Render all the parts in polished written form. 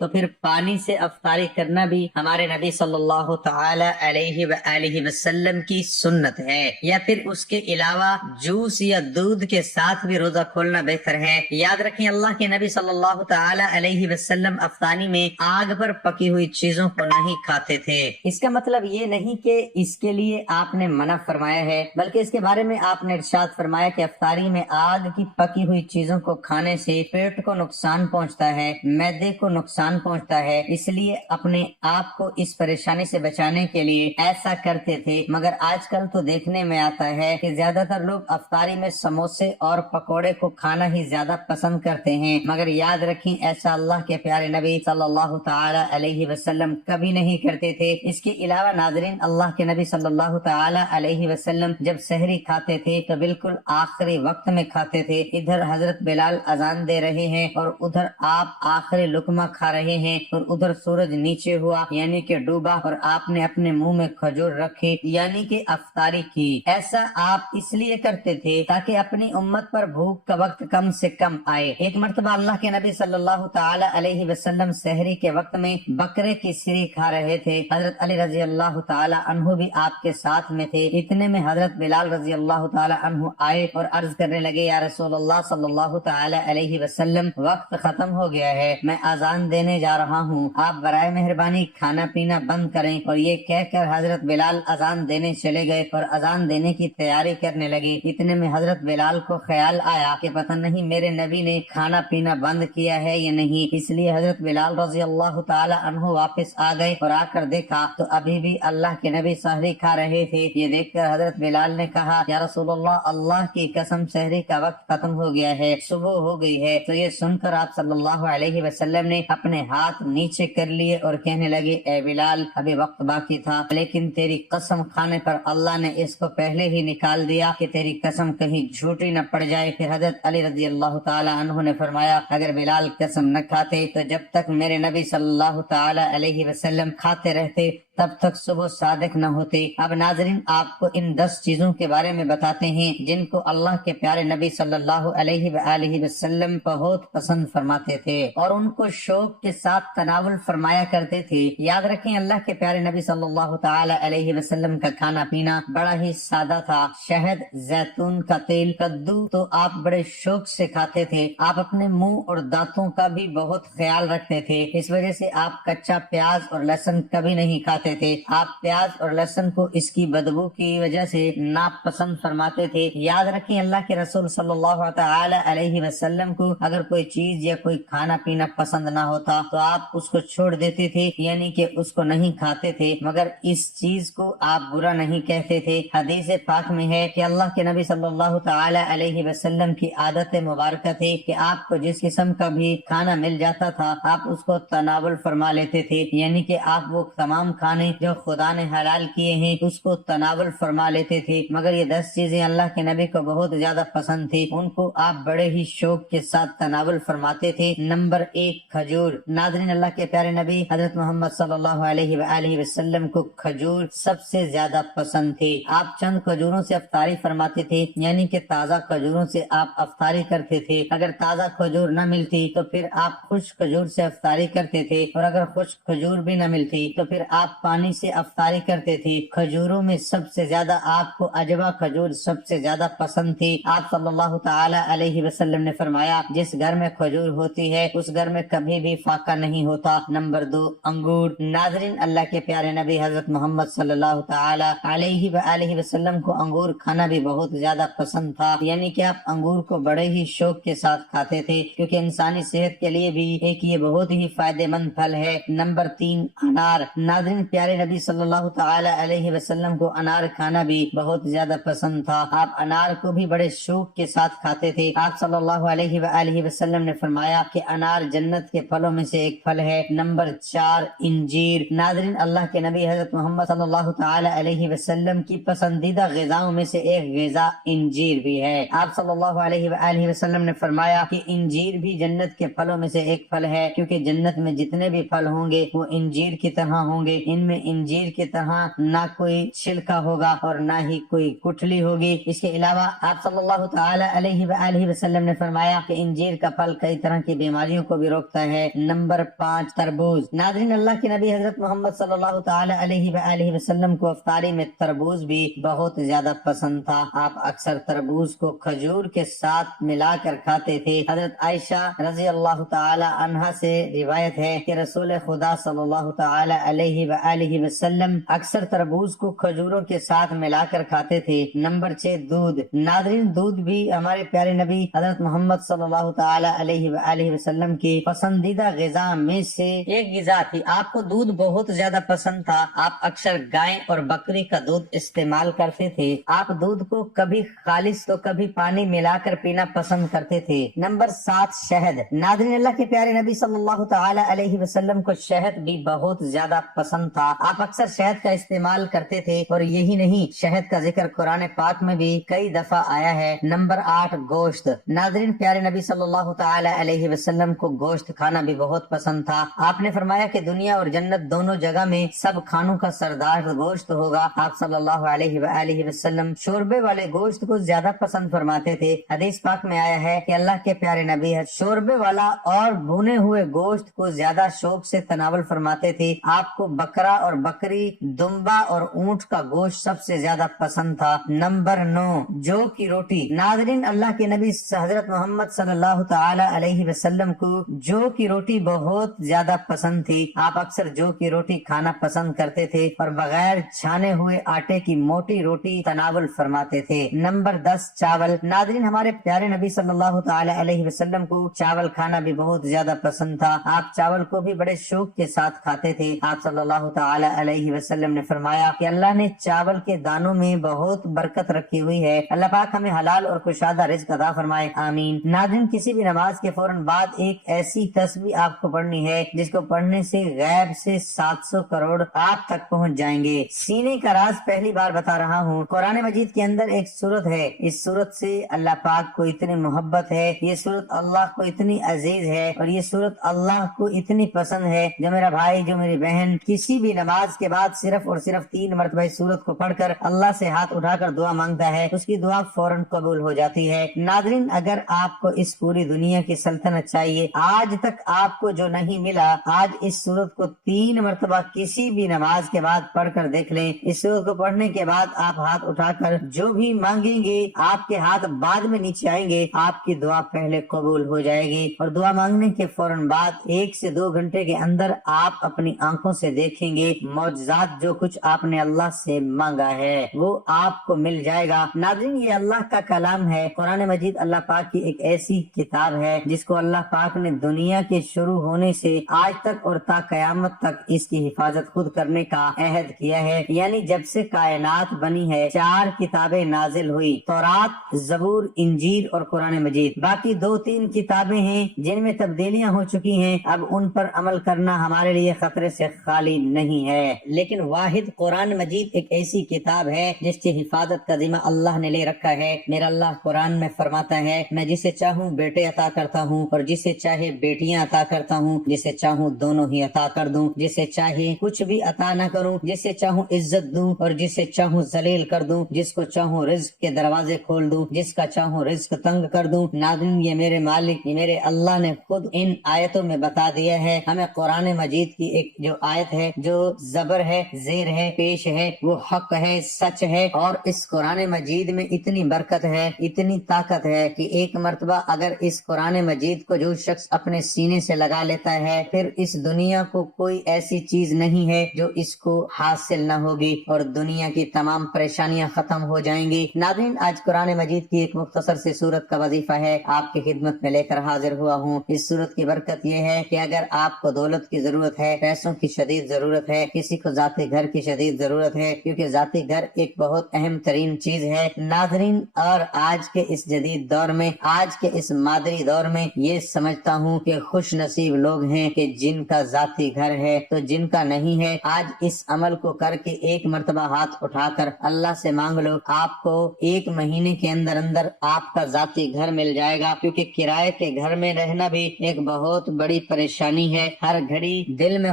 تو پھر پانی سے افطاری کرنا بھی ہمارے نبی صلی اللہ تعالی علیہ وآلہ وسلم کی سنت ہے، یا پھر اس کے علاوہ جوس یا دودھ کے ساتھ بھی روزہ کھولنا بہتر ہے۔ یاد رکھیں اللہ کے نبی صلی اللہ تعالی علیہ وسلم افطاری میں آگ پر پکی ہوئی چیزوں کو نہیں کھاتے تھے۔ اس کا مطلب یہ نہیں کہ اس کے لیے آپ نے منع فرمایا ہے، بلکہ اس کے بارے میں آپ نے ارشاد فرمایا کہ افطاری میں آگ کی پکی ہوئی چیزوں کو کھانے سے پیٹ کو نقصان پہنچتا ہے، معدے کو نقصان پہنچتا ہے، اس لیے اپنے آپ کو اس پریشانی سے بچانے کے لیے ایسا کرتے تھے۔ مگر آج کل تو دیکھنے میں آتا ہے کہ زیادہ تر لوگ افطاری میں سموسے اور پکوڑے کو کھانا ہی زیادہ پسند کرتے ہیں، مگر یاد رکھیں ایسا اللہ کے پیارے نبی صلی اللہ تعالی علیہ وسلم کبھی نہیں کرتے تھے۔ اس کے علاوہ ناظرین، اللہ کے نبی صلی اللہ تعالی علیہ وسلم جب سحری کھاتے تھے تو بالکل آخری وقت میں کھاتے تھے۔ ادھر حضرت بلال اذان دے رہے ہیں اور ادھر آپ آخری لقمہ کھا رہے ہیں، اور ادھر سورج نیچے ہوا یعنی کہ ڈوبا اور آپ نے اپنے منہ میں کھجور رکھی یعنی کہ افطاری کی۔ ایسا آپ اس لیے کرتے تھے تاکہ اپنی امت پر بھوک کا وقت کم سے کم آئے۔ ایک مرتبہ اللہ کے نبی صلی اللہ تعالی علیہ وسلم سحری کے وقت میں بکرے کی سری کھا رہے تھے۔ حضرت علی رضی اللہ تعالی عنہ بھی آپ کے ساتھ میں تھے۔ اتنے میں حضرت بلال رضی اللہ تعالی عنہ آئے اور عرض کرنے لگے، یا رسول اللہ صلی اللہ تعالی علیہ وسلم، وقت ختم ہو گیا ہے، میں اذان دینے جا رہا ہوں، آپ برائے مہربانی کھانا پینا بند کریں۔ اور یہ کہہ کر حضرت بلال اذان دینے چلے گئے اور اذان دینے کی تیاری کرنے لگے۔ اتنے میں حضرت بلال کو خیال آیا کہ پتہ نہیں میرے نبی نے کھانا پینا بند کیا ہے یا نہیں، اس لیے حضرت بلال رضی اللہ تعالی عنہ واپس آ گئے اور آ کر دیکھا تو ابھی بھی اللہ کے نبی سحری کھا رہے تھے۔ یہ دیکھ کر حضرت بلال نے کہا، یا رسول اللہ، اللہ کی قسم سحری کا وقت ختم ہو گیا ہے، صبح ہو گئی ہے۔ تو یہ سن کر آپ صلی اللہ علیہ وسلم نے اپنے ہاتھ نیچے کر لیے اور کہنے لگے، اے بلال، ابھی وقت باقی تھا، لیکن تیری قسم کھانے پر اللہ نے اس کو پہلے ہی نکال دیا کہ تیری قسم کہیں جھوٹی نہ پڑ جائے۔ پھر حضرت علی رضی اللہ تعالی عنہ نے فرمایا، اگر بلال قسم نہ کھاتے تو جب تک میرے نبی صلی اللہ تعالی علیہ وسلم کھاتے رہتے تب تک صبح صادق نہ ہوتے۔ اب ناظرین، آپ کو ان 10 چیزوں کے بارے میں بتاتے ہیں جن کو اللہ کے پیارے نبی صلی اللہ علیہ وآلہ وسلم بہت پسند فرماتے تھے اور ان کو شوق کے ساتھ تناول فرمایا کرتے تھے۔ یاد رکھیں اللہ کے پیارے نبی صلی اللہ تعالی علیہ وسلم کا کھانا پینا بڑا ہی سادہ تھا۔ شہد، زیتون کا تیل، کدو تو آپ بڑے شوق سے کھاتے تھے۔ آپ اپنے منہ اور دانتوں کا بھی بہت خیال رکھتے تھے، اس وجہ سے آپ کچا پیاز اور لہسن کبھی نہیں کھاتے تھے۔ آپ پیاز اور لہسن کو اس کی بدبو کی وجہ سے ناپسند فرماتے تھے۔ یاد رکھیں اللہ کے رسول صلی اللہ تعالی علیہ وسلم کو اگر کوئی چیز یا کوئی کھانا پینا پسند نہ ہوتا تو آپ اس کو چھوڑ دیتے تھے، یعنی کہ اس کو نہیں کھاتے تھے، مگر اس چیز کو آپ برا نہیں کہتے تھے۔ حدیث پاک میں ہے کہ اللہ کے نبی صلی اللہ تعالی علیہ وسلم کی عادت مبارکہ تھی کہ آپ کو جس قسم کا بھی کھانا مل جاتا تھا آپ اس کو تناول فرما لیتے تھے، یعنی کہ آپ وہ تمام کھانے جو خدا نے حلال کیے ہیں اس کو تناول فرما لیتے تھے۔ مگر یہ 10 چیزیں اللہ کے نبی کو بہت زیادہ پسند تھی، ان کو آپ بڑے ہی شوق کے ساتھ تناول فرماتے تھے۔ نمبر 1، کھجور۔ ناظرین، اللہ کے پیارے نبی حضرت محمد صلی اللہ علیہ وآلہ وسلم کو کھجور سب سے زیادہ پسند تھی۔ آپ چند کھجوروں سے افطاری فرماتے تھے، یعنی کہ تازہ کھجوروں سے آپ افطاری کرتے تھے۔ اگر تازہ کھجور نہ ملتی تو پھر آپ خشک کھجور سے افطاری کرتے تھے، اور اگر خشک کھجور بھی نہ ملتی تو پھر آپ پانی سے افطاری کرتے تھے۔ کھجوروں میں سب سے زیادہ آپ کو عجوا کھجور سب سے زیادہ پسند تھی۔ آپ صلی اللہ تعالی علیہ وسلم نے فرمایا، جس گھر میں کھجور ہوتی ہے اس گھر میں کبھی بھی فاقہ نہیں ہوتا۔ نمبر 2، انگور۔ ناظرین، اللہ کے پیارے نبی حضرت محمد صلی اللہ تعالی علیہ وآلہ وسلم کو انگور کھانا بھی بہت زیادہ پسند تھا، یعنی کہ آپ انگور کو بڑے ہی شوق کے ساتھ کھاتے تھے، کیونکہ انسانی صحت کے لیے بھی ایک یہ بہت ہی فائدہ مند پھل ہے۔ نمبر 3، انار۔ ناظرین، پیارے نبی صلی اللہ تعالی علیہ وسلم کو انار کھانا بھی بہت زیادہ پسند تھا۔ آپ انار کو بھی بڑے شوق کے ساتھ کھاتے تھے۔ آپ صلی اللہ علیہ وآلہ وسلم نے فرمایا کہ انار جنت کے پھلوں میں سے ایک پھل ہے۔ نمبر 4، انجیر۔ ناظرین، اللہ کے نبی حضرت محمد صلی اللہ تعالی علیہ وسلم کی پسندیدہ غذاؤں میں سے ایک غذا انجیر بھی ہے۔ آپ صلی اللہ علیہ وآلہ وسلم نے فرمایا کہ انجیر بھی جنت کے پھلوں میں سے ایک پھل ہے، کیونکہ جنت میں جتنے بھی پھل ہوں گے وہ انجیر کی طرح ہوں گے۔ ان میں انجیر کی طرح نہ کوئی چھلکا ہوگا اور نہ ہی کوئی کٹلی ہوگی۔ اس کے علاوہ آپ صلی اللہ تعالی علیہ وآلہ وسلم نے فرمایا کہ انجیر کا پھل کئی طرح کی بیماریوں کو بھی روکتا ہے۔ نمبر 5 تربوز۔ ناظرین، اللہ کے نبی حضرت محمد صلی اللہ تعالی علیہ وآلہ وسلم کو افطاری میں تربوز بھی بہت زیادہ پسند تھا۔ آپ اکثر تربوز کو کھجور کے ساتھ ملا کر کھاتے تھے۔ حضرت عائشہ رضی اللہ تعالی عنہا سے روایت ہے کہ رسول خدا صلی اللہ تعالی علیہ وآلہ وسلم اکثر تربوز کو کھجوروں کے ساتھ ملا کر کھاتے تھے۔ نمبر 6 دودھ۔ ناظرین، دودھ بھی ہمارے پیارے نبی حضرت محمد صلی اللہ تعالی علیہ وآلہ وسلم کی پسندیدہ غذا میں سے ایک غذا تھی۔ آپ کو دودھ بہت زیادہ پسند تھا۔ آپ اکثر گائے اور بکری کا دودھ استعمال کرتے تھے۔ آپ دودھ کو کبھی خالص تو کبھی پانی ملا کر پینا پسند کرتے تھے۔ نمبر 7 شہد۔ ناظرین، اللہ کے پیارے نبی صلی اللہ تعالی علیہ وسلم کو شہد بھی بہت زیادہ پسند تھا۔ آپ اکثر شہد کا استعمال کرتے تھے، اور یہی نہیں، شہد کا ذکر قرآن پاک میں بھی کئی دفعہ آیا ہے۔ نمبر 8 گوشت۔ ناظرین، پیارے نبی صلی اللہ تعالی علیہ وسلم کو گوشت کھانا بھی بہت پسند تھا۔ آپ نے فرمایا کہ دنیا اور جنت دونوں جگہ میں سب کھانوں کا سردار گوشت ہوگا۔ آپ صلی اللہ علیہ وآلہ وسلم شوربے والے گوشت کو زیادہ پسند فرماتے تھے۔ حدیث پاک میں آیا ہے کہ اللہ کے پیارے نبی شوربے والا اور بھنے ہوئے گوشت کو زیادہ شوق سے تناول فرماتے تھے۔ آپ کو بکرا اور بکری، دمبا اور اونٹ کا گوشت سب سے زیادہ پسند تھا۔ نمبر 9 جو کی روٹی۔ ناظرین، اللہ کے نبی حضرت محمد صلی اللہ تعالی علیہ وسلم کو جو کی روٹی بہت زیادہ پسند تھی۔ آپ اکثر جو کی روٹی کھانا پسند کرتے تھے اور بغیر چھانے ہوئے آٹے کی موٹی روٹی تناول فرماتے تھے۔ نمبر 10 چاول۔ ناظرین، ہمارے پیارے نبی صلی اللہ تعالی علیہ وسلم کو چاول کھانا بھی بہت زیادہ پسند تھا۔ آپ چاول کو بھی بڑے شوق کے ساتھ کھاتے تھے۔ آپ صلی اللہ تعالی علیہ وسلم نے فرمایا کہ اللہ نے چاول کے دانوں میں بہت برکت رکھی ہوئی ہے۔ اللہ پاک ہمیں حلال اور کشادہ رزق عطا فرمائے، آمین۔ ناظرین، کسی بھی نماز کے فوراً بعد ایک ایسی تسبیح آپ کو پڑھنی ہے جس کو پڑھنے سے غیب سے 700 کروڑ آپ تک پہنچ جائیں گے۔ سینے کا راز پہلی بار بتا رہا ہوں۔ قرآن مجید کے اندر ایک سورت ہے، اس سورت سے اللہ پاک کو اتنی محبت ہے، یہ سورت اللہ کو اتنی عزیز ہے، اور یہ سورت اللہ کو اتنی پسند ہے۔ جو میرا بھائی، جو میری بہن کسی بھی نماز کے بعد صرف اور صرف 3 مرتبہ اس سورت کو پڑھ کر اللہ سے ہاتھ اٹھا کر دعا مانگتا ہے، اس کی دعا فوراً قبول ہو جاتی ہے۔ ناظرین، اگر آپ کو اس پوری دنیا کی سلطنت چاہیے، آج تک آپ کو جو نہیں ملا، آج اس سورت کو 3 مرتبہ کسی بھی نماز کے بعد پڑھ کر دیکھ لیں۔ اس سورت کو پڑھنے کے بعد آپ ہاتھ اٹھا کر جو بھی مانگیں گے، آپ کے ہاتھ بعد میں نیچے آئیں گے، آپ کی دعا پہلے قبول ہو جائے گی، اور دعا مانگنے کے فوراً بعد 1 سے 2 گھنٹے کے اندر آپ اپنی آنکھوں سے دیکھیں گے معجزات، جو کچھ آپ نے اللہ سے مانگا ہے وہ آپ کو مل جائے گا۔ ناظرین، یہ اللہ کا کلام ہے۔ قرآن مجید اللہ پاک کی ایک ایسی کتاب ہے جس کو اللہ پاک نے دنیا کے شروع ہونے سے آج تک اور تا قیامت تک اس کی حفاظت خود کرنے کا عہد کیا ہے۔ یعنی جب سے کائنات بنی ہے 4 کتابیں نازل ہوئی، تورات، زبور، انجیل اور قرآن مجید۔ باقی 2-3 کتابیں ہیں جن میں تبدیلیاں ہو چکی ہیں، اب ان پر عمل کرنا ہمارے لیے خطرے سے خالی نہیں ہے، لیکن واحد قرآن مجید ایک ایسی کتاب ہے جس کی حفاظت کا ذمہ اللہ نے لے رکھا ہے۔ میرا اللہ قرآن میں فرماتا ہے، میں جسے چاہوں بیٹے عطا کرتا ہوں اور جسے چاہے بیٹیاں عطا کرتا ہوں، جسے چاہوں دونوں ہی عطا کر دوں، جسے چاہے کچھ بھی عطا نہ کروں، جسے چاہوں عزت دوں اور جسے چاہوں ذلیل کر دوں، جس کو چاہوں رزق کے دروازے کھول دوں، جس کا چاہوں رزق تنگ کر دوں۔ ناظرین، یہ میرے مالک، یہ میرے اللہ نے خود ان آیتوں میں بتا دیا ہے۔ ہمیں قرآن مجید کی ایک جو آیت ہے، جو زبر ہے، زیر ہے، پیش ہے، وہ حق ہے، سچ ہے، اور اس قرآن مجید میں اتنی برکت ہے، اتنی طاقت ہے کہ ایک مرتبہ اگر اس قرآن مجید کو جو شخص اپنے سینے سے لگا لیتا ہے، پھر اس دنیا کو کوئی ایسی چیز نہیں ہے جو اس کو حاصل نہ ہوگی، اور دنیا کی تمام پریشانیاں ختم ہو جائیں گی۔ ناظرین، آج قرآن مجید کی ایک مختصر سی سورت کا وظیفہ ہے آپ کی خدمت میں لے کر حاضر ہوا ہوں۔ اس سورت کی برکت یہ ہے کہ اگر آپ کو دولت کی ضرورت ہے، پیسوں کی شدید ضرورت ہے، کسی کو ذاتی گھر کی شدید ضرورت ہے، کیونکہ ذاتی گھر ایک بہت اہم ترین چیز ہے ناظرین، اور آج کے اس جدید دور میں، آج کے اس مادری دور میں یہ سمجھتا ہوں کہ خوش نصیب لوگ ہیں کہ جن کا ذاتی گھر ہے، تو جن کا نہیں ہے آج اس عمل کو کر کے ایک مرتبہ ہاتھ اٹھا کر اللہ سے مانگ لو، آپ کو 1 مہینے کے اندر اندر آپ کا ذاتی گھر مل جائے گا، کیونکہ کرائے کے گھر میں رہنا بھی ایک بہت بڑی پریشانی ہے۔ ہر گھڑی دل میں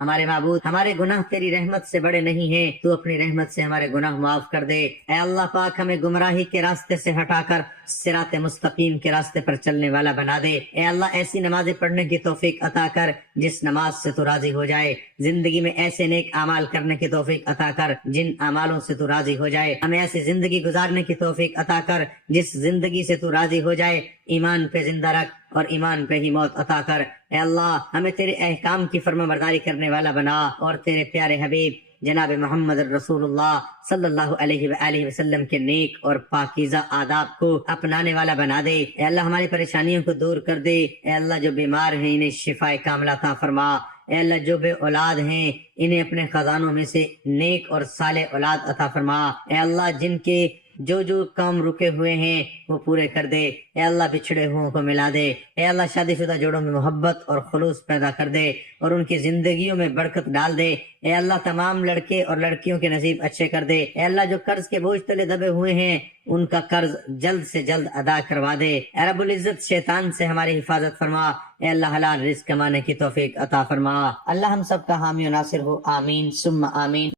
ہمارے معبود ہمارے گناہ تیری رحمت سے بڑے نہیں ہیں، تو اپنی رحمت سے ہمارے گناہ معاف کر دے۔ اے اللہ پاک ہمیں گمراہی کے راستے سے ہٹا کر صراط مستقیم کے راستے پر چلنے والا بنا دے۔ اے اللہ ایسی نمازیں پڑھنے کی توفیق عطا کر جس نماز سے تو راضی ہو جائے، زندگی میں ایسے نیک اعمال کرنے کی توفیق عطا کر جن اعمالوں سے تو راضی ہو جائے، ہمیں ایسی زندگی گزارنے کی توفیق عطا کر جس زندگی سے تو راضی ہو جائے، ایمان پہ زندہ رکھ اور ایمان پہ ہی موت عطا کر۔ اے اللہ ہمیں تیرے احکام کی فرما برداری کرنے والا بنا اور تیرے پیارے حبیب جناب محمد رسول اللہ صلی اللہ علیہ وآلہ وسلم کے نیک اور پاکیزہ آداب کو اپنانے والا بنا دے۔ اے اللہ ہماری پریشانیوں کو دور کر دے۔ اے اللہ جو بیمار ہیں انہیں شفاء کاملہ عطا فرما۔ اے اللہ جو بے اولاد ہیں انہیں اپنے خزانوں میں سے نیک اور صالح اولاد عطا فرما۔ اے اللہ جن کے جو کام رکے ہوئے ہیں وہ پورے کر دے۔ اے اللہ بچھڑے ہوئوں کو ملا دے۔ اے اللہ شادی شدہ جوڑوں میں محبت اور خلوص پیدا کر دے اور ان کی زندگیوں میں برکت ڈال دے۔ اے اللہ تمام لڑکے اور لڑکیوں کے نصیب اچھے کر دے۔ اے اللہ جو قرض کے بوجھ تلے دبے ہوئے ہیں ان کا قرض جلد سے جلد ادا کروا دے۔ اے رب العزت شیطان سے ہماری حفاظت فرما۔ اے اللہ حلال رزق کمانے کی توفیق عطا فرما۔ اللہ ہم سب کا حامی و ناصر ہو، آمین ثم آمین۔